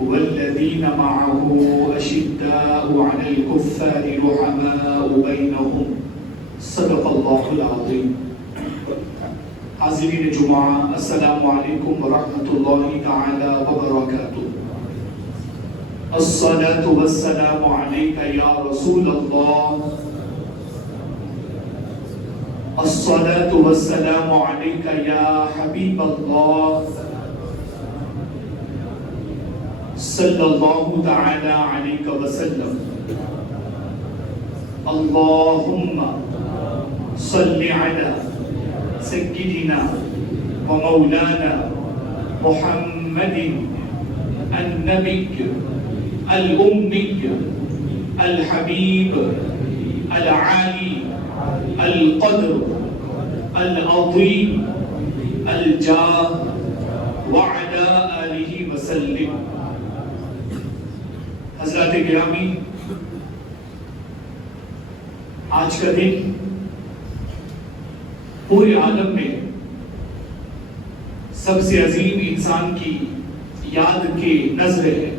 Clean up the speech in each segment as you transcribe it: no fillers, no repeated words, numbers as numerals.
والذين معه أشداء على الكفار رحماء بينهم صدق الله العظيم. حاضرین جمعہ، السلام علیکم ورحمۃ اللہ تعالی وبرکاتہ. الصلاة والسلام علیک یا رسول اللہ، الصلاة والسلام علیک یا حبیب اللہ، صلی اللہ تعالی علیہ وسلم. اللہم صلی علی سیدنا و مولانا محمد النبی الأمی الحبیب العالی القدر العظیم الجاہ وعلی آلہ وسلم. حضرات گرامی، آج کا دن پورے عالم میں سب سے عظیم انسان کی یاد کے نذر ہے.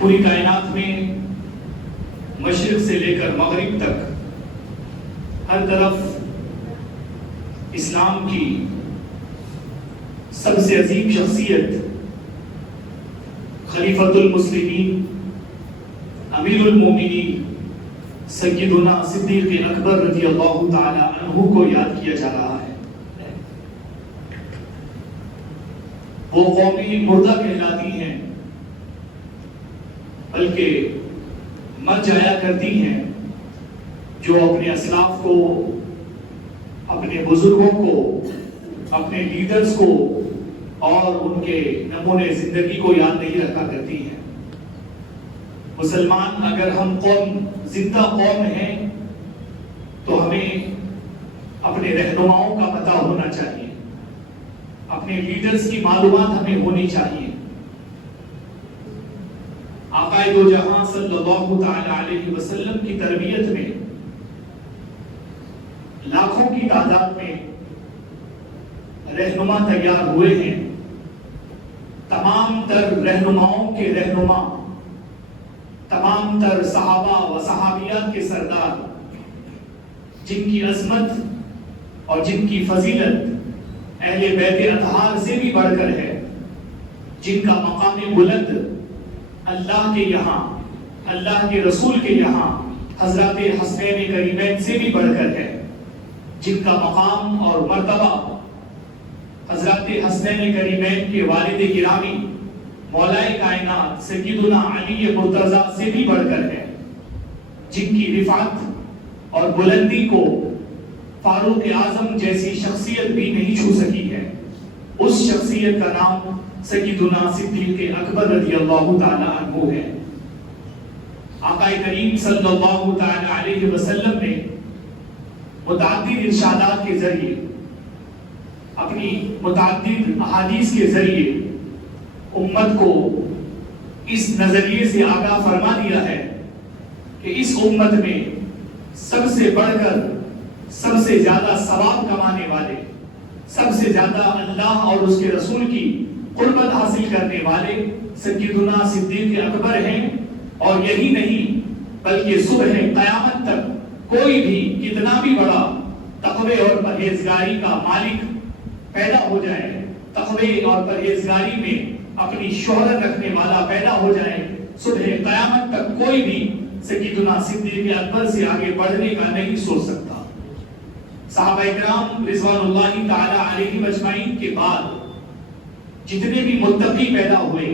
پوری کائنات میں مشرق سے لے کر مغرب تک ہر طرف اسلام کی سب سے عظیم شخصیت خلیفۃ المسلمین امیر المومنین سیدنا صدیق اکبر رضی اللہ تعالی عنہ کو یاد کیا جا رہا ہے. وہ قومی مردہ کہلاتی ہیں، بلکہ مر جایا کرتی ہیں، جو اپنے اسلاف کو، اپنے بزرگوں کو، اپنے لیڈرز کو اور ان کے نمونے زندگی کو یاد نہیں رکھا کرتی ہیں. مسلمان اگر ہم زندہ قوم ہیں تو ہمیں اپنے رہنماؤں کا پتہ ہونا چاہیے، اپنے لیڈرز کی معلومات ہمیں ہونی چاہیے. آقا دو جہاں صلی اللہ تعالی علیہ وسلم کی تربیت میں لاکھوں کی تعداد میں رہنما تیار ہوئے ہیں. تمام تر رہنماؤں کے رہنما، تمام تر صحابہ و صحابیات کے سردار، جن کی عظمت اور جن کی فضیلت اہل بیت اطہار سے بھی بڑھ کر ہے، جن کا مقام بلند اللہ کے یہاں، اللہ کے رسول کے یہاں حضرات حسنین کریمین سے بھی بڑھ کر ہے، جن کا مقام اور مرتبہ حضرات حسنین کریمین کے والد گرامی مولائے کائنات سیدنا علی مرتضیٰ سے بھی بڑھ کر ہے، جن کی رفعت اور بلندی کو فاروق اعظم جیسی شخصیت بھی نہیں چھو سکی ہے. اس شخصیت کا نام سیدنا صدیق اکبر رضی اللہ تعالی عنہ ہے. آقا کریم صلی اللہ تعالی علیہ وسلم نے متعدد ارشادات کے ذریعے، اپنی متعدد احادیث کے ذریعے امت کو اس نظریے سے آگاہ فرما دیا ہے کہ اس امت میں سب سے بڑھ کر، سب سے زیادہ ثواب کمانے والے، سب سے زیادہ اللہ اور اس کے رسول کی قربت حاصل کرنے والے سیدنا صدیق اکبر ہیں. اور یہی نہیں بلکہ صبح قیامت تک کوئی بھی کتنا بھی بڑا تقوی اور پرہیزگاری کا مالک پیدا ہو جائے، تقوی اور پرہیزگاری میں اپنی شہرت رکھنے والا پیدا ہو جائے، صبح قیامت تک کوئی بھی سیدنا صدیق اکبر سے آگے بڑھنے کا نہیں سوچ سکتا. صحابہ کرام رضوان اللہ تعالی علیہ اجمعین کے بعد جتنے بھی متقی پیدا ہوئے،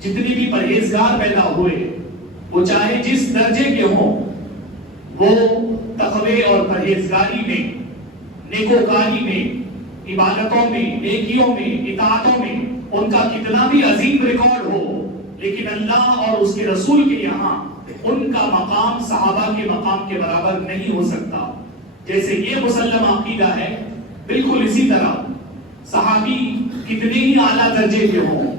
جتنے بھی پرہیزگار پیدا ہوئے، وہ چاہے جس درجے کے ہوں، وہ تقوی اور پرہیزگاری میں، نیکوکاری میں، عبادتوں میں، نیکیوں میں، اطاعتوں میں ان کا کتنا بھی عظیم ریکارڈ ہو، لیکن اللہ اور اس کے رسول کے یہاں ان کا مقام صحابہ کے مقام کے برابر نہیں ہو سکتا. جیسے یہ مسلم عقیدہ ہے، بالکل اسی طرح صحابی کتنی ہی اعلیٰ درجے کے ہوں،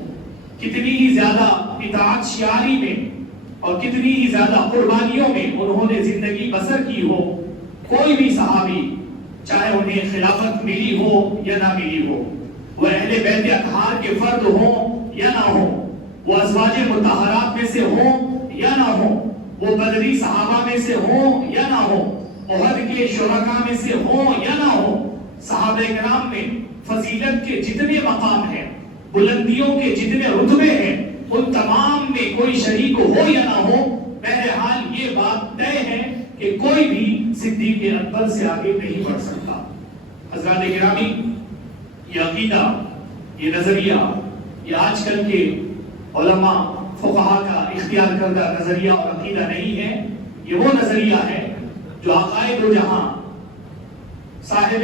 کتنی ہی زیادہ اطاعت شیاری میں اور کتنی ہی زیادہ قربانیوں میں انہوں نے زندگی بسر کی ہو، کوئی بھی صحابی چاہے انہیں خلافت ملی ہو یا نہ ملی ہو، وہ اہل بیت اطہار کے فرد ہوں یا نہ ہوں، وہ ازواج مطہرات میں سے ہوں یا نہ ہوں، وہ بدری صحابہ میں سے ہوں یا نہ ہوں، احد کے شرکاء میں سے ہوں یا نہ ہوں، صحابہ کرام میں فضیلت کے جتنے مقام ہیں، بلندیوں کے جتنے رتبے ہیں، ان تمام میں کوئی شریک ہو یا نہ ہو، بہرحال یہ بات طے ہے کہ کوئی بھی صدیق اکبر سے آگے نہیں بڑھ سکتا۔ حضرات گرامی، یہ عقیدہ، یہ نظریہ، یہ آج کل کے علماء فقہا کا اختیار کردہ نظریہ اور عقیدہ نہیں ہے، یہ وہ نظریہ ہے جو عقائد دو جہاں صاحب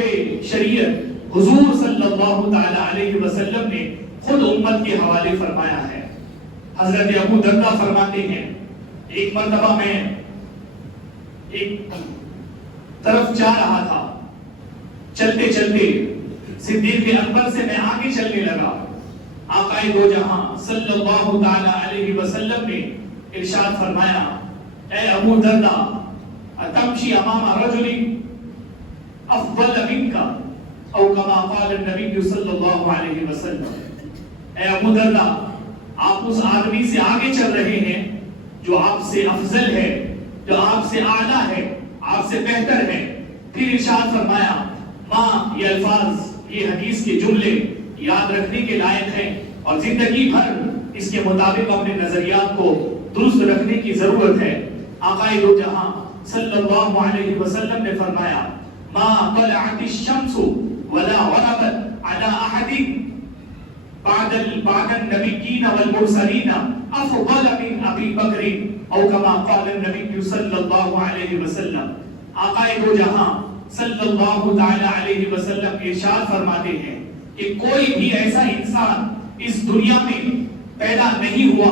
شریعت حضور صلی اللہ تعالی علیہ وسلم نے خود امت کے حوالے فرمایا ہے۔ حضرت ابو دردہ فرماتے ہیں، ایک مرتبہ میں ایک طرف جا رہا تھا، چلتے چلتے صدیق اکبر سے میں آگے چلنے لگا۔ آقا دو جہاں صلی اللہ تعالی علیہ وسلم نے ارشاد فرمایا، اے ابو دردہ، اتمشی امام رجل افضل منک، او کما قال النبی صلی اللہ علیہ وسلم۔ اے ابو دردہ، آپ اس آدمی سے آگے چل رہے ہیں جو آپ سے افضل ہے، جو آپ سے اعلیٰ ہے، آپ سے بہتر ہے۔ پھر ارشاد فرمایا، ماں، یہ الفاظ، یہ حدیث کے جملے یاد رکھنے کے لائق ہیں اور زندگی بھر اس کے مطابق اپنے نظریات کو درست رکھنے کی ضرورت ہے۔ آقا دو جہاں صلی اللہ علیہ وسلم نے فرمایا، ما طلعت الشمس ولا غربت على احد بعد النبيين والمرسلين افضل من ابي بکر، او کما قال النبی صلی اللہ علیہ وسلم۔ آقا دو جہاں صلی اللہ تعالی علیہ وسلم ارشاد فرماتے ہیں کہ کوئی بھی ایسا انسان اس دنیا میں پیدا نہیں ہوا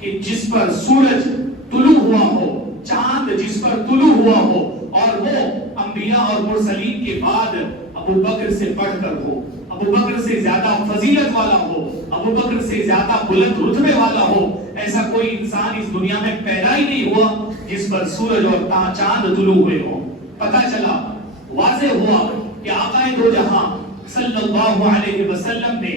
کہ جس پر سورج طلوع ہوا ہو، چاند جس پر طلوع ہوا ہو، اور وہ انبیاء اور مرسلین کے بعد ابو بکر سے بڑھ کر ہو، ابو بکر سے زیادہ فضیلت والا ہو، ابو بکر سے زیادہ بلند رتبے والا ہو۔ ایسا کوئی انسان اس دنیا میں پیدا ہی نہیں ہوا جس پر سورج اور چاند طلوع ہوئے ہو۔ پتہ چلا، واضح ہوا کہ آقا دو جہاں صلی اللہ علیہ وسلم نے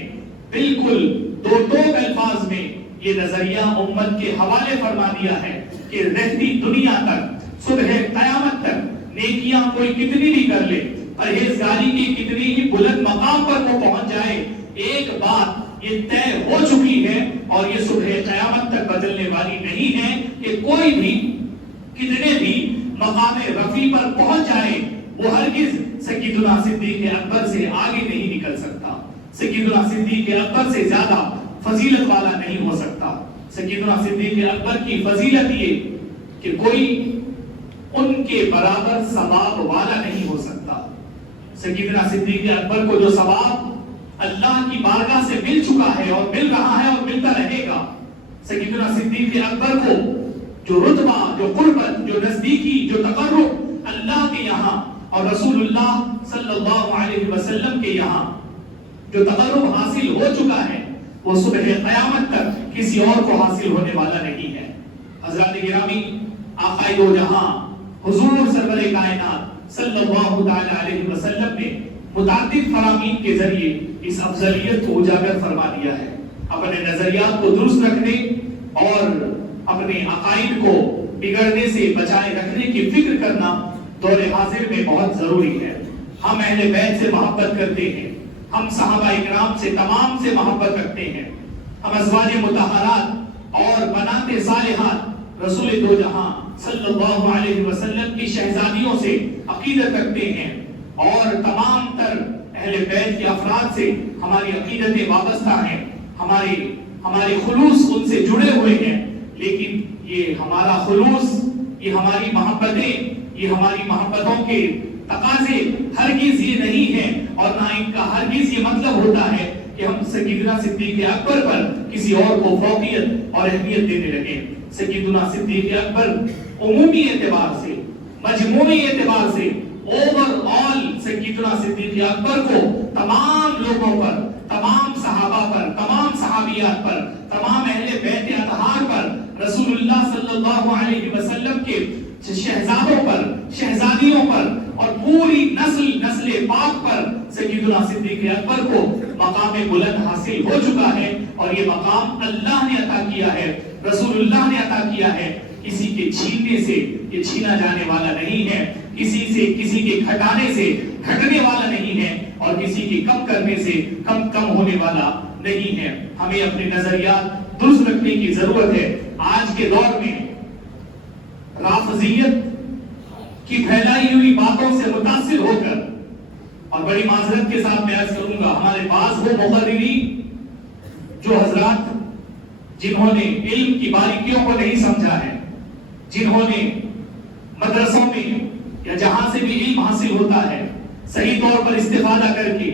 بالکل دو ٹوک الفاظ میں یہ نظریہ امت کے حوالے فرما دیا ہے کہ رہتی دنیا تک، صبح قیامت تک، نیکیاں کوئی کتنی بھی کر لے، پرہیزگاری کی کتنی ہی بلند مقام پر وہ پہنچ جائے، ایک بات یہ طے ہو چکی ہے اور یہ صبح قیامت تک بدلنے والی نہیں ہے کہ کوئی بھی کتنے بھی مقام رفیع پر پہنچ جائے، وہ ہرگز سیدنا صدیق اکبر سے آگے نہیں نکل سکتا، سیدنا صدیق اکبر سے زیادہ فضیلت والا نہیں ہو سکتا۔ سیدنا صدیق اکبر کی فضیلت یہ کہ کوئی ان کے برابر ثواب والا نہیں ہو سکتا۔ سیدنا صدیق اکبر کو جو ثواب اللہ کی بارگاہ سے مل چکا ہے اور مل رہا ہے اور ملتا رہے گا، سیدنا صدیق اکبر کو جو رتبہ، جو قربت، جو نزدیکی، جو تقرب اللہ کے یہاں اور رسول اللہ صلی اللہ علیہ وسلم کے یہاں جو تقرب حاصل ہو چکا ہے، وہ صبح قیامت تک کسی اور کو حاصل ہونے والا نہیں ہے۔ حضرات گرامی، آقا دو جہاں حضور سرور کائنات صلی اللہ تعالی علیہ وسلم نے متعدد فرامین کے ذریعے اس افضلیت کو اجاگر فرما دیا ہے۔ اپنے نظریات کو درست رکھنے اور اپنے عقائد کو بگڑنے سے بچائے رکھنے کی فکر کرنا دور حاضر میں بہت ضروری ہے۔ ہم اہل بیت سے محبت کرتے ہیں، ہم صحابہ اکرام سے تمام سے محبت رکھتے ہیں، ہم ازواج مطہرات اور بنات صالحات رسول دو جہاں صلی اللہ علیہ وسلم کی شہزادیوں سے عقیدت رکھتے ہیں، اور تمام تر اہل بیت کے افراد سے ہماری عقیدتیں وابستہ ہیں، ہمارے خلوص ان سے جڑے ہوئے ہیں، لیکن یہ ہمارا خلوص، یہ ہماری محبتیں، یہ ہماری محبتوں کے تقاضے ہرگز یہ نہیں ہیں، اور نہ ان کا ہرگز یہ مطلب ہوتا ہے کہ ہم سیدنا صدیق اکبر پر کسی اور کو فوقیت اور اہمیت دینے لگے۔ سیدنا صدیق اکبر عمومی اعتبار سے، مجموعی اعتبار سے، اوور آل سیدنا صدیق اکبر کو تمام لوگوں پر، تمام صحابہ پر، تمام صحابیات پر، تمام اہل بیت اطہار پر، رسول اللہ صلی اللہ علیہ وسلم کے شہزادوں پر، شہزادیوں پر اور پوری نسل پاک پر سیدنا صدیق اکبر کو مقام بلند حاصل ہو چکا ہے، اور یہ مقام اللہ نے عطا کیا ہے، رسول اللہ نے عطا کیا ہے، کسی کے چھیننے سے یہ چھینا جانے والا نہیں ہے، کسی کے گھٹانے سے گھٹنے والا نہیں ہے، اور کسی کے کم کرنے سے کم ہونے والا نہیں ہے۔ ہمیں اپنے نظریات درست رکھنے کی ضرورت ہے۔ آج کے دور میں رافضیت کی پھیلائی ہوئی باتوں سے متاثر ہو کر، اور بڑی معذرت کے ساتھ میں عرض کروں گا، ہمارے پاس وہ مقررین جو حضرات جنہوں نے علم کی باریکیوں کو نہیں سمجھا ہے، جنہوں نے مدرسوں میں یا جہاں سے بھی علم حاصل ہوتا ہے صحیح طور پر استفادہ کر کے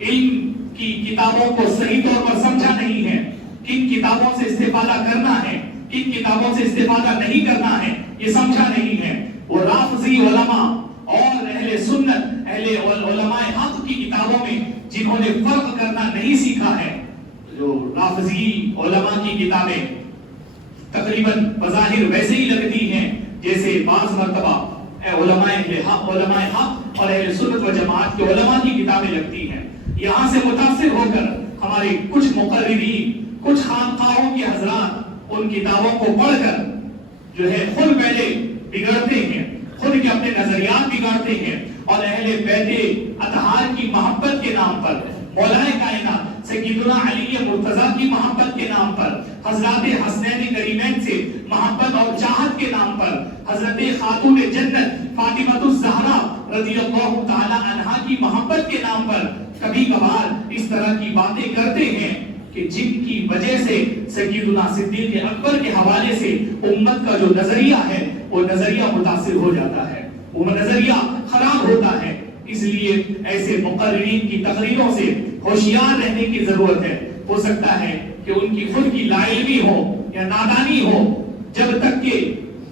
علم کی کتابوں کو صحیح طور پر سمجھا نہیں ہے، کن کتابوں سے استفادہ کرنا ہے، کن کتابوں سے استفادہ نہیں کرنا ہے، یہ سمجھا نہیں ہے۔ وہ رافضی علماء اور اہل سنت، اہل علماء حق کی کتابوں میں جنہوں نے فرق کرنا نہیں سیکھا ہے، جو رافضی علماء کی کتابیں تقریباً بظاہر ویسے ہی لگتی ہیں جیسے بعض مرتبہ علماء حق اور اہل سنت و جماعت کے علماء کی کتابیں لگتی ہیں۔ یہاں سے متاثر ہو کر ہمارے کچھ مقررین، کچھ خانقاہوں کے حضرات ان کتابوں کو پڑھ کر جو ہے خود پہلے بگڑتے ہیں، خود کے اپنے نظریات بگاڑتے ہیں، اور اہل بیت اطہار کی محبت کے نام پر، مولا کائنات سیدنا علی مرتضیٰ کی محبت کے نام پر، حضرات حسنین کریمین سے محبت اور چاہت کے نام پر، حضرت خاتون جنت فاطمہ الزہرا رضی اللہ تعالی عنہا کی محبت کے نام پر کبھی کبھار اس طرح کی باتیں کرتے ہیں کہ جن کی وجہ سے سیدنا صدیق اکبر کے حوالے سے امت کا جو نظریہ ہے وہ نظریہ متاثر ہو جاتا ہے، وہ نظریہ خراب ہوتا ہے۔ اس لیے ایسے مقررین کی تقریروں سے ہوشیار رہنے کی ضرورت ہے۔ ہو سکتا ہے کہ ان کی خود کی لا علمی ہو یا نادانی ہو، جب تک کہ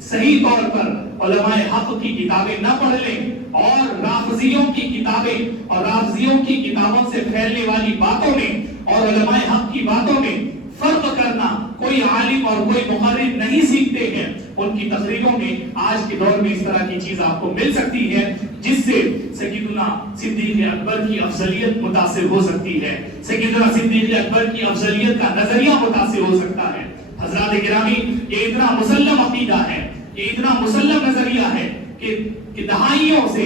صحیح طور پر علماء حق کی کتابیں نہ پڑھ لیں اور رافضیوں کی کتابیں اور رافضیوں کی کتابوں سے پھیلنے والی باتوں میں اور علماء حق کی باتوں میں فرق کرنا کوئی عالم اور کوئی مقرر نہیں سیکھتے ہیں، ان کی تقریروں میں آج کے دور میں اس طرح کی چیز آپ کو مل سکتی ہے جس سے سیدنا صدیق اکبر کی افضلیت متاثر ہو سکتی ہے، سیدنا صدیق اکبر کی افضلیت کا نظریہ متاثر ہو سکتا ہے۔ حضرات گرامی، یہ اتنا مسلم عقیدہ ہے، یہ اتنا مسلم نظریہ ہے کہ دہائیوں سے،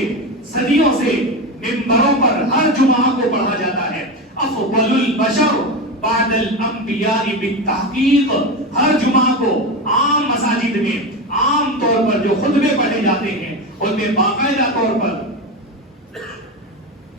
صدیوں سے منبروں پر ہر جمعہ کو پڑھا جاتا ہے، افضل البشر بعد الانبیاء بالتحقیق۔ ہر جمعہ کو عام مساجد میں عام طور پر جو خطبے پڑھے جاتے ہیں ان میں باقاعدہ طور پر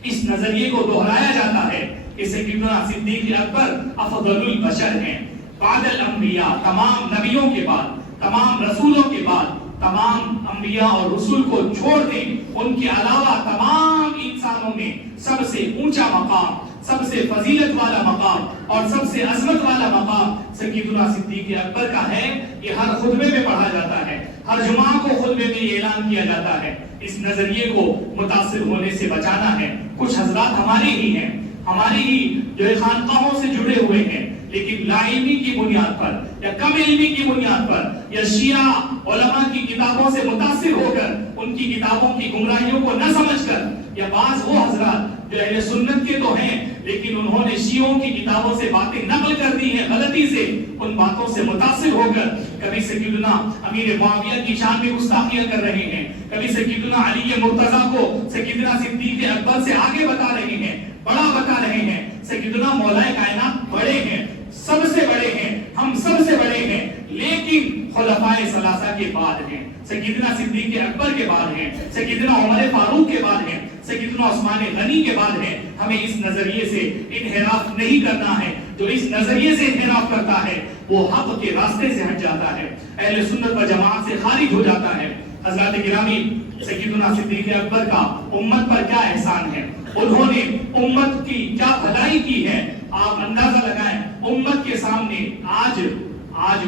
اس نظریے کو دہرایا جاتا ہے کہ سیدنا صدیق اکبر افضل البشر ہیں بعد الانبیاء، تمام نبیوں کے بعد، تمام رسولوں کے بعد، تمام انبیاء اور رسول کو چھوڑ دیں، ان کے علاوہ تمام انسانوں میں سب سے اونچا مقام، سب سے فضیلت والا مقام اور سب سے عظمت والا مقام سیدنا صدیق اکبر کا ہے۔ یہ ہر خطبے میں پڑھا جاتا ہے، ہر جمعہ کو خطبے میں یہ اعلان کیا جاتا ہے۔ اس نظریے کو متاثر ہونے سے بچانا ہے۔ کچھ حضرات ہمارے ہی ہیں، ہماری ہی جو خانقاہوں سے جڑے ہوئے ہیں، لیکن لا علمی کی بنیاد پر یا کم علمی کی بنیاد پر یا شیعہ علماء کی کتابوں سے متاثر ہو کر ان کی کتابوں کی گمراہیوں کو نہ سمجھ کر، یا بعض وہ حضرات جو اہل سنت کے تو ہیں لیکن انہوں نے شیعوں کی کتابوں سے باتیں نقل کر دی ہیں غلطی سے، ان باتوں سے متاثر ہو کر کبھی سیدنا امیر معاویہ کی شان میں گستاخیاں کر رہے ہیں، کبھی سیدنا علی مرتضیٰ کو سیدنا صدیق اکبر سے آگے بتا رہے ہیں، بڑا بتا رہے ہیں۔ سیدنا مولا کائنات بڑے ہیں، سب سے بڑے ہیں، ہم سب سے بڑے ہیں، لیکن خلفائے ثلاثہ کے بعد ہیں، سیدنا صدیق اکبر کے بعد ہیں، سیدنا عمر فاروق کے بعد ہیں، سیدنا عثمان غنی کے بعد ہیں۔ ہمیں اس نظریے سے انحراف نہیں کرنا ہے۔ جو اس نظریے سے انحراف کرتا ہے وہ حق کے راستے سے ہٹ جاتا ہے، اہل سنت و جماعت سے خارج ہو جاتا ہے۔ حضرات گرامی، سیدنا صدیق اکبر کا امت پر کیا احسان ہے، انہوں نے امت کی کیا بھلائی کی ہے، آپ اندازہ لگائیں۔ امت کے سامنے آج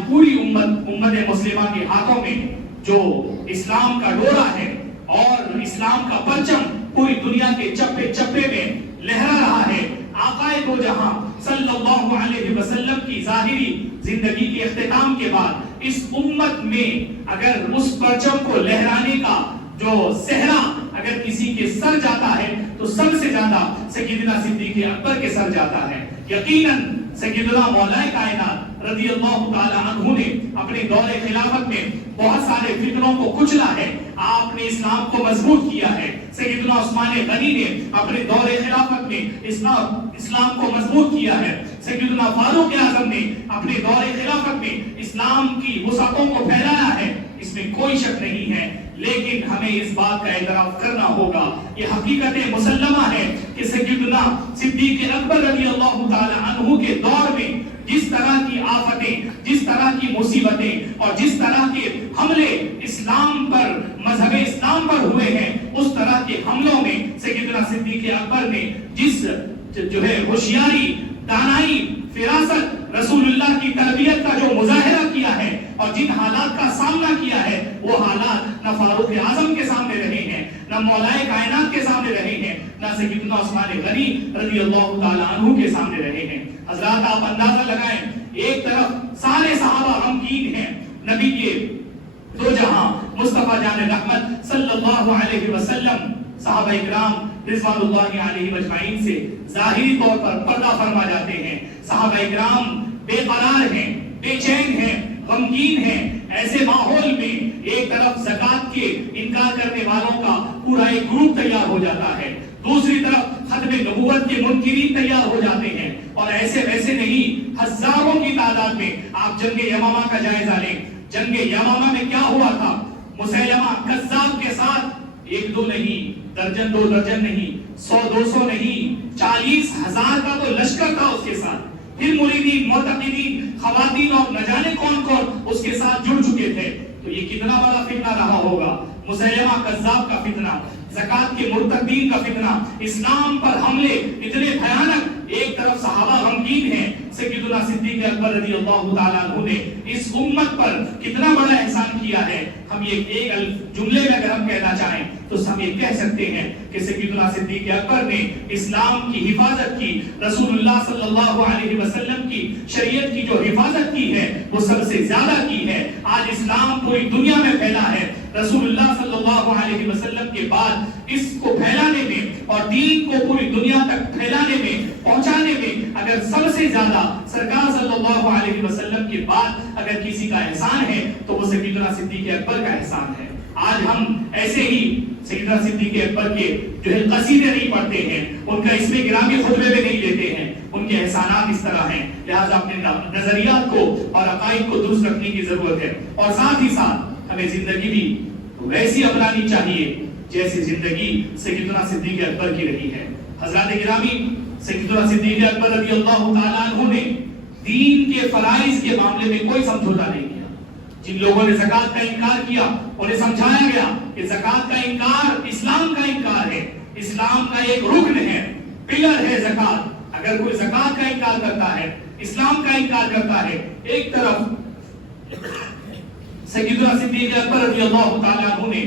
پوری امت مسلمہ کے ہاتھوں میں جو اسلام کا ڈورا ہے اور اسلام کا پرچم پوری دنیا کے چپے چپے میں لہرا رہا ہے۔ آقا دو جہاں صلی اللہ علیہ وسلم کی ظاہری زندگی کے اختتام کے بعد اس امت میں اگر اس پرچم کو لہرانے کا جو صحرا اگر کسی کے سر جاتا ہے تو سب سے زیادہ سیدنا صدیق اکبر کے سر جاتا ہے۔ یقیناً سیدنا مولا کائنات رضی اللہ تعالی عنہ نے اپنے دور خلافت میں بہت سارے فتنوں کو کچلا ہے، آپ نے اسلام کو مضبوط کیا ہے۔ سیدنا عثمان غنی نے اپنے دور خلافت میں اسلام کو مضبوط کیا ہے۔ سیدنا فاروق اعظم نے اپنے دور خلافت میں اسلام کی وسعتوں کو پھیلایا ہے، اس میں کوئی شک نہیں ہے۔ لیکن ہمیں اس بات کا اعتراف کرنا ہوگا، یہ حقیقت مسلمہ ہے کہ سیدنا صدیق اکبر رضی اللہ تعالی عنہ کے دور میں جس طرح کی آفتیں، جس طرح کی مصیبتیں اور جس طرح کے حملے اسلام پر، مذہب اسلام پر ہوئے ہیں، اس طرح کے حملوں میں سیدنا صدیق اکبر نے جس ہوشیاری، دانائی، فراست، رسول اللہ کی تربیت کا جو مظاہرہ کیا ہے اور جن حالات کا سامنا کیا ہے، وہ حالات نہ فاروق اعظم کے سامنے رہے ہیں، نہ مولا کائنات کے سامنے رہے ہیں، نہ سیدنا عثمان غنی رضی اللہ تعالی عنہ کے سامنے رہے ہیں۔ حضرات آپ اندازہ لگائیں، ایک طرف سارے صحابہ غمگین ہیں، نبی کے دو جہاں مصطفیٰ جان رحمت صلی اللہ علیہ وسلم صحابہ اکرام رضوان اللہ علیہ اجمعین سے ظاہری طور پر پردہ فرما جاتے ہیں۔ صحابہ اکرام بے قرار ہیں، بے چین ہیں، غمگین ہیں۔ ایسے ماحول میں ایک طرف زکوٰۃ کے انکار کرنے والوں کا پورا ایک گروپ تیار ہو جاتا ہے، دوسری طرف ختم نبوت کے منکرین تیار ہو جاتے ہیں، اور ایسے ویسے نہیں، ہزاروں کی تعداد میں آپ جنگ یمامہ کا جائزہ لیں۔ جنگ یمامہ میں کیا ہوا تھا؟ مسیلمہ کذاب کے ساتھ ایک دو نہیں، درجن دو درجن نہیں، 100-200 نہیں، 40,000 کا تو لشکر تھا اس کے ساتھ۔ پھر مریدین، معتقدین، خواتین اور نہ جانے کون کون اس کے ساتھ جڑ چکے تھے۔ تو یہ کتنا بڑا فتنہ رہا ہوگا، مسیلمہ کذاب کا فتنہ، زکوٰۃ کے مرتدین کا فتنہ، اسلام پر حملے اتنے بھیانک۔ ایک طرف صحابہ غمگین ہیں، سیدنا صدیق اکبر رضی اللہ تعالیٰ عنہ نے اس امت پر کتنا بڑا احسان کیا ہے۔ ہم یہ ایک جملے میں اگر ہم کہنا چاہیں تو ہم یہ کہہ سکتے ہیں کہ سیدنا صدیق اکبر نے اسلام کی حفاظت کی، رسول اللہ صلی اللہ علیہ وسلم کی شریعت کی جو حفاظت کی ہے وہ سب سے زیادہ کی ہے۔ آج اسلام پوری دنیا میں پھیلا ہے، رسول اللہ صلی اللہ علیہ وسلم کے بعد اس کو پھیلانے میں اور دین کو پوری دنیا تک پھیلانے میں، پہنچانے میں اگر سب سے زیادہ سرکار صلی اللہ علیہ وسلم کے بعد اگر کسی کا احسان ہے تو وہ سیدنا صدیق اکبر کا احسان ہے۔ آج ہم ایسے ہی سیدنا صدیق اکبر کے جو ہے قصیدے نہیں پڑھتے ہیں، ان کا اسم گرامی خطبے میں نہیں لیتے ہیں، ان کے احسانات اس طرح ہیں۔ لہٰذا اپنے نظریات کو اور عقائد کو درست رکھنے کی ضرورت ہے، اور ساتھ ہی ساتھ ہمیں زندگی بھی ویسی اپنانی چاہیے جیسی زندگی سیدنا صدیق اکبر کی رہی ہے۔ حضرات گرامی، سیدنا صدیق اکبر رضی اللہ تعالیٰ عنہ نے دین کے فرائض کے معاملے میں کوئی سمجھوتا نہیں کیا۔ جن لوگوں نے زکوٰۃ کا انکار کیا انہیں سمجھایا گیا کہ زکوٰۃ کا انکار اسلام کا انکار ہے، اسلام کا ایک رکن ہے، پلر ہے زکوٰۃ۔ اگر کوئی زکوٰۃ کا انکار کرتا ہے، اسلام کا انکار کرتا ہے، ایک طرف سیدنا صدیق اکبر رضی اللہ تعالیٰ عنہ نے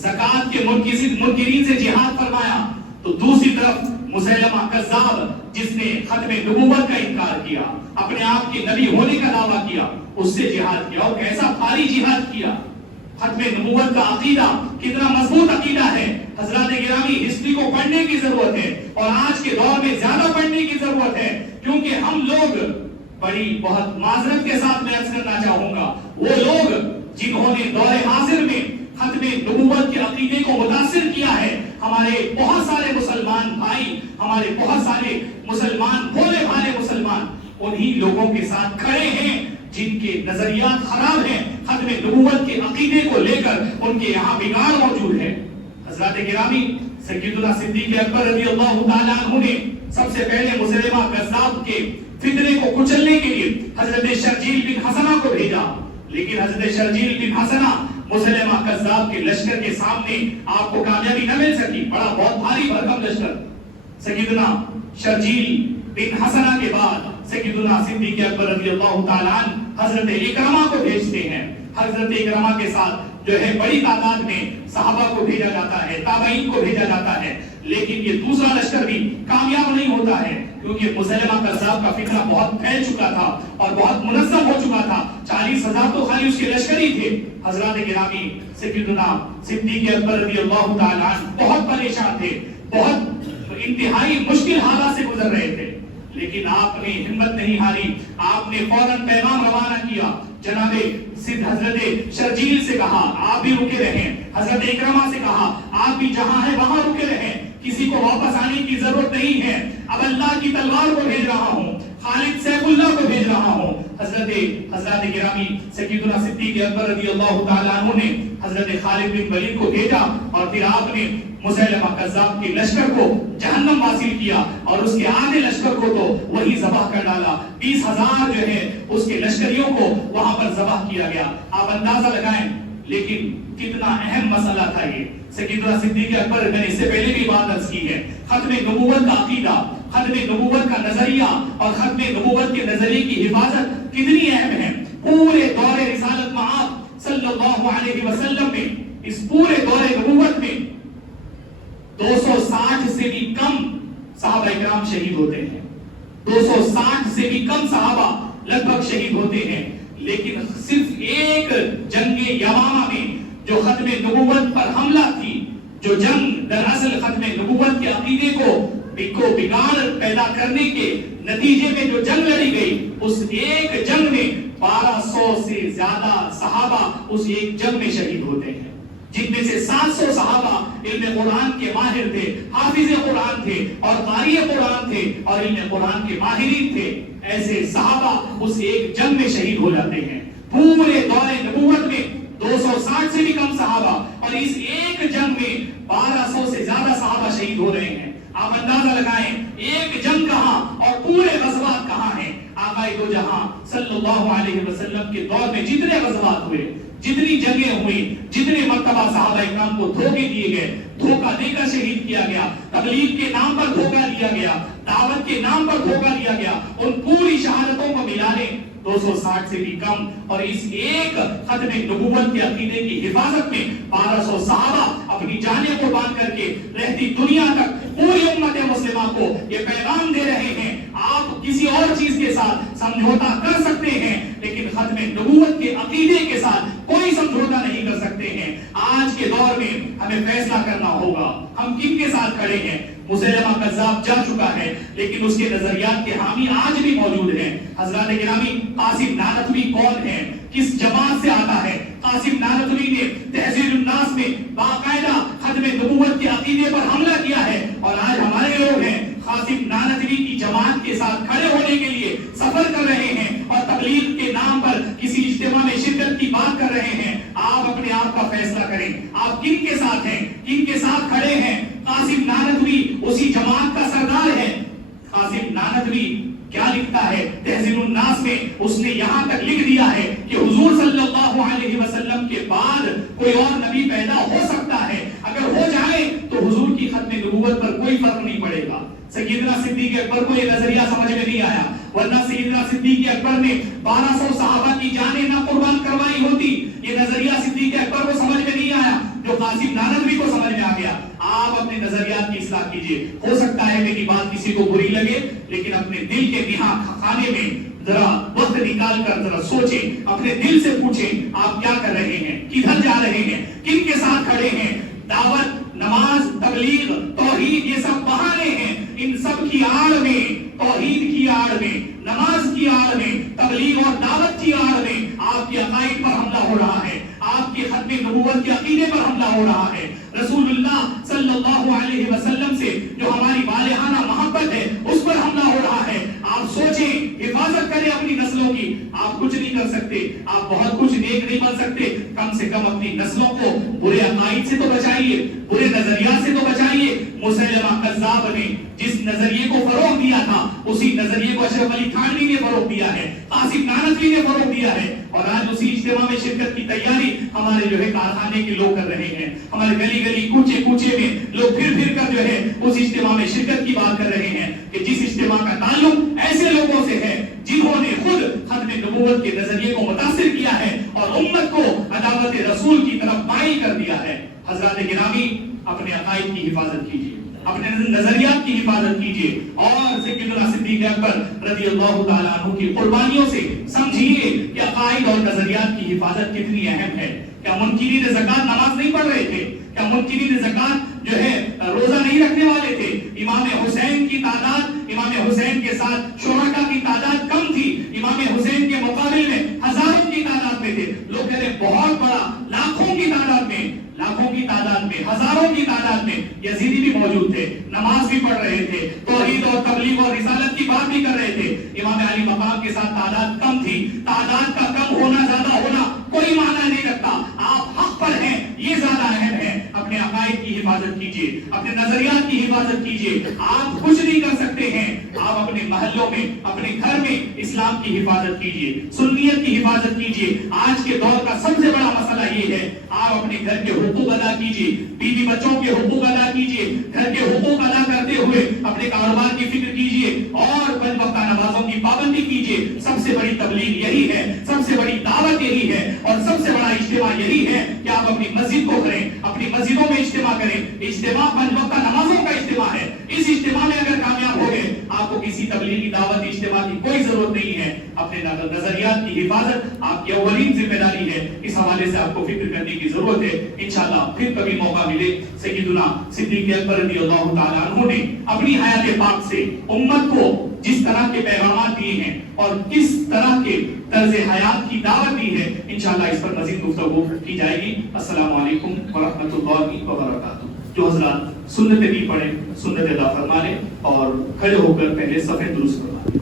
زکوٰۃ کے منکرین سے جہاد فرمایا، تو دوسری طرف مسیلمہ کذاب جس نے ختم نبوت کا انکار کیا، اپنے آپ کے نبی ہونے کا دعویٰ کیا، اس سے جہاد کیا، اور کیسا بھاری جہاد کیا۔ ختم نبوت کا عقیدہ کتنا مضبوط عقیدہ ہے، حضرات گرامی ہسٹری کو پڑھنے کی ضرورت ہے، اور آج کے دور میں زیادہ پڑھنے کی ضرورت ہے، کیونکہ ہم لوگ بڑی بہت معذرت کے ساتھ میں عرض کرنا چاہوں گا، وہ لوگ جنہوں نے دور حاضر میں ختم نبوت کے عقیدے کو متاثر کیا ہے، ہمارے بہت سارے مسلمان بھائی، ہمارے بہت سارے مسلمان بھولے بھالے مسلمان انہی لوگوں کے ساتھ کھڑے ہیں جن کے نظریات خراب ہیں، ختم نبوت کے عقیدے کو لے کر ان کے یہاں بگاڑ موجود ہے۔ حضرات گرامی، سیدنا صدیق اکبر رضی اللہ تعالیٰ عنہ نے سب سے پہلے مسیلمہ کذاب کے فتنے کو کچلنے کے لیے حضرت شرجیل بن حسنہ کو بھیجا، لیکن حضرت شرجیل بن حسنہ مسیلمہ کذاب کے لشکر کے سامنے آپ کو کامیابی نہ مل سکی، بڑا بہت بھاری بھرکم لشکر۔ سیدنا شرجیل بن حسنہ کے بعد سیدنا صدیق اکبر رضی اللہ تعالیٰ عنہ حضرت اکرمہ کو بھیجتے ہیں۔ حضرت اکرمہ کے ساتھ جو ہے بڑی تعداد میں صحابہ کو بھیجا جاتا ہے، تابعین کو بھیجا جاتا ہے، لیکن یہ دوسرا لشکر بھی کامیاب نہیں ہوتا ہے، کیونکہ مسیلمہ کذاب کا فتنہ بہت پھیل چکا تھا اور بہت منظم ہو چکا تھا۔ 40,000 تو خالی اس کے لشکر ہی تھے۔ حضرات گرامی، سیدنا صدیق اکبر رضی اللہ تعالیٰ عنہ بہت پریشان تھے، بہت انتہائی مشکل حالات سے گزر رہے تھے، لیکن آپ نے ہمت نہیں ہاری، آپ نے فوراً پیغام روانہ کیا۔ جناب حضرت شرجیل سے کہا آپ بھی رکے رہیں، حضرت اکرمہ سے کہا آپ بھی جہاں ہیں وہاں رکے رہیں، کسی کو واپس آنے کی ضرورت نہیں ہے، اب اللہ کی تلوار کو بھیج رہا ہوں، خالد سیف اللہ کو بھیج رہا ہوں۔ حضرت گرامی سیدنا صدیق اکبر رضی اللہ تعالیٰ عنہ نے حضرت خالد بن ولید کو بھیجا، اور پھر آپ نے مسیلمہ کذاب کے لشکر کو جہنم واصل کیا، اور اس کے آدھے لشکر کو تو وہی ذبح کر ڈالا، 20,000 جو ہے اس کے لشکریوں کو وہاں پر ذبح کیا گیا۔ آپ اندازہ لگائیں لیکن کتنا اہم مسئلہ تھا یہ۔ سیدنا صدیق اکبر، میں نے اس سے پہلے بھی بات عرض کی ہے، ختم نبوت کا عقیدہ، ختم نبوت کا نظریہ اور ختم نبوت کے نظریے کی حفاظت کتنی اہم ہے۔ پورے دور رسالت مآب صلی اللہ علیہ وسلم میں، اس پورے دور نبوت میں 260 سے بھی کم صحابہ اکرام شہید ہوتے ہیں، 260 سے بھی کم صحابہ لگ بھگ شہید ہوتے ہیں، لیکن صرف ایک جنگ یمامہ میں جو ختم نبوت پر حملہ تھی، جو جنگ دراصل ختم نبوت کے عقیدے کو بگاڑ پیدا کرنے کے نتیجے میں جو جنگ لڑی گئی، اس ایک جنگ میں 1200 سے زیادہ صحابہ اس ایک جنگ میں شہید ہوتے ہیں، جن میں سے 700 صحابہ علم قرآن کے ماہر تھے، حافظ قرآن تھے اور قاری قرآن تھے اور علم قرآن کے ماہرین تھے۔ ایسے صحابہ اس ایک جنگ میں شہید ہو جاتے ہیں۔ پورے دور نبوت میں 260 سے بھی کم صحابہ، اور اس ایک جنگ میں 1200 سے زیادہ صحابہ شہید ہو رہے ہیں۔ آپ اندازہ لگائیں ایک جنگ کہاں اور پورے غزوات کہاں ہیں۔ آقائے دو جہاں صلی اللہ علیہ وسلم کے دور میں جتنے غزوات ہوئے، جتنی جنگیں ہوئی، جتنے مرتبہ صحابہ اکرام کو دھوکے دیے گئے، دھوکہ دے کر شہید کیا گیا، تبلیغ کے نام پر دھوکہ دیا گیا، دعوت کے نام پر دھوکہ دیا گیا، ان پوری شہادتوں کو ملا لیں 260 سے بھی کم، اور اس ایک ختم نبوت کے عقیدے کی حفاظت میں 1200 صحابہ اپنی جانیں قربان کر کے رہتی دنیا تک پوری امت مسلمہ کو یہ پیغام دے رہے ہیں، آپ کسی اور چیز کے ساتھ سمجھوتا کر سکتے ہیں لیکن ختم نبوت کے عقیدے کے ساتھ کوئی سمجھوتا نہیں کر سکتے ہیں۔ آج کے دور میں ہمیں فیصلہ کرنا ہوگا ہم کن کے ساتھ کھڑے ہیں۔ مسیلمہ کذاب جا چکا ہے لیکن اس کے نظریات کے حامی آج بھی موجود ہیں۔ حضرات گرامی، قاسم نانوتوی کون ہے، کس جماعت سے آتا ہے؟ قاسم نانوتوی نے تہذیب الناس میں باقاعدہ ختم نبوت کے عقیدے پر حملہ کیا ہے، اور آج ہمارے لوگ ہیں قاسم نانوتوی کی جماعت کے ساتھ کھڑے ہونے کے لیے سفر کر رہے ہیں اور تبلیغ کے نام پر کسی اجتماع میں شرکت کی بات کر رہے ہیں۔ آپ اپنے آپ کا فیصلہ کریں، آپ کن کے ساتھ ہیں، کن کے ساتھ کھڑے ہیں۔ قاسم نانوتوی اسی جماعت کا سردار ہے۔ قاسم نانوتوی کیا لکھتا ہے تہذیب الناس میں؟ اس نے یہاں تک لکھ دیا ہے کہ حضور صلی اللہ علیہ وسلم کے بعد کوئی اور نبی پیدا ہو سکتا ہے، اگر ہو جائے تو حضور کی ختم نبوت پر کوئی فرق نہیں پڑے گا۔ سیدنا صدیق اکبر کو یہ نظریہ سمجھ میں نہیں آیا، ورنہ سیدنا صدیق اکبر نے 1200 صحابہ کی جانیں نہ قربان کروائی ہوتی۔ یہ نظریہ صدیق اکبر کو سمجھ میں نہیں آیا جو قاسم نانوتوی کو سمجھ میں آ گیا۔ آپ اپنے نظریات کی اصلاح کیجئے، ہو سکتا ہے میری بات کسی کو بری لگے لیکن اپنے دل کے نہا خانے میں ذرا وقت نکال کر ذرا سوچیں، اپنے دل سے پوچھیں آپ کیا کر رہے ہیں، کدھر جا رہے ہیں، کن کے ساتھ کھڑے ہیں۔ دعوت، نماز، تبلیغ، توحید یہ سب بہانے ہیں، ان سب کی آڑ میں، توحید کی آڑ میں، نماز کی آڑ میں، تبلیغ اور دعوت کی آڑ میں آپ کے عقائد پر حملہ ہو رہا ہے، آپ کے ختم نبوت کے عقیدے پر حملہ ہو رہا ہے۔ رسول اللہ صلی اللہ علیہ وسلم سے جو ہماری والہانہ محبت ہے اس پر حملہ ہو رہا ہے۔ آپ سوچیں، حفاظت کریں اپنی نسلوں کی۔ آپ کچھ نہیں کر سکتے، آپ بہت کچھ نیک نہیں بن سکتے، کم سے کم اپنی نسلوں کو برے عقائد سے تو بچائیے، برے نظریات سے تو بچائیے۔ مسیلمہ کذاب نے جس نظریے کو فروغ دیا تھا اسی نظریے کو اشرف علی تھانوی نے فروغ دیا ہے، قاسم نانوتوی نے فروغ دیا ہے، اور آج اسی اجتماع میں شرکت کی تیاری ہمارے جو ہے کارخانے کے لوگ کر رہے ہیں، ہمارے گلی گلی کوچے کوچے میں لوگ پھر پھر کر جو ہے اس اجتماع میں شرکت کی بات کر رہے ہیں کہ جس اجتماع کا تعلق ایسے لوگوں سے ہے جنہوں نے خود ختم نبوت کے نظریے کو متاثر کیا ہے اور امت کو عداوت رسول کی طرف مائل کر دیا ہے۔ حضرات گرامی، اپنے عقائد کی حفاظت کیجیے، اپنے نظریات کی حفاظت کیجئے اور سیدنا صدیق اکبر رضی اللہ تعالیٰ عنہ کی قربانیوں سے سمجھیے کہ عقائد اور نظریات کی حفاظت کتنی اہم ہے. کیا منکرین زکات نماز نہیں پڑھ رہے تھے؟ کیا منکرین زکات جو ہے روزہ نہیں رکھنے والے تھے؟ امام حسین کی تعداد، امام حسین کے ساتھ شرکاء کی تعداد کم تھی، امام حسین کے مقابل میں ہزاروں کی تعداد میں تھے. لوگ کہتے ہیں بہت بڑا، لاکھوں کی تعداد میں، لاکھوں کی تعداد میں، ہزاروں کی تعداد میں یزیدی بھی موجود تھے، نماز بھی پڑھ رہے تھے، توحید اور تبلیغ اور رسالت کی بات بھی کر رہے تھے. امام علی مقام کے ساتھ تعداد کم تھی. تعداد کا کم ہونا، زیادہ ہونا کوئی معنی نہیں رکھتا. آپ حق پر ہیں، یہ زیادہ اہم ہے. اپنے عقائد کی حفاظت کیجئے، اپنے نظریات کی حفاظت کیجئے. آپ کچھ نہیں کر سکتے ہیں، آپ اپنے محلوں میں، اپنے گھر میں اسلام کی حفاظت کیجئے، سنیت کی حفاظت کیجئے. آج کے دور کا سب سے بڑا مسئلہ یہ ہے، آپ اپنے گھر کے حقوق ادا کیجئے، بیوی بچوں کے حقوق ادا کیجئے، گھر کے حقوق ادا کرتے ہوئے اپنے کاروبار کی فکر کیجئے اور پنج وقتہ نمازوں کی پابندی کیجئے. سب سے بڑی تبلیغ یہی ہے، سب سے بڑی دعوت یہی ہے اور سب سے بڑا اجتماع یہی ہے کہ آپ اپنی مسجد کو کریں، اپنی مسجدوں میں اجتماع کریں. اجتماع پنج وقتہ نمازوں کا اجتماع ہے. اس اجتماع میں اگر کامیاب ہو گئے، آپ کو کسی تبلیغی دعوت اجتماع کی کوئی ضرورت نہیں ہے. اپنے نظریات کی حفاظت آپ کی اولین ذمہ داری ہے. اس حوالے سے آپ کو فکر کرنے کی ضرورت ہے. انشاءاللہ پھر کبھی موقع ملے سیدنا صدیق اکبر رضی اللہ تعالیٰ عنہ نے اپنی حیات پاک سے امت کو جس طرح کے پیغامات دیے ہیں اور کس طرح کے طرز حیات کی دعوت دی ہے، انشاءاللہ اس پر مزید گفتگو کی جائے گی. السلام علیکم ورحمۃ اللہ وبرکاتہ. جو حضرات سنت بھی پڑھیں، سنت ادا فرما لیں اور کھڑے ہو کر پہلے صفحے درست فرما لیں.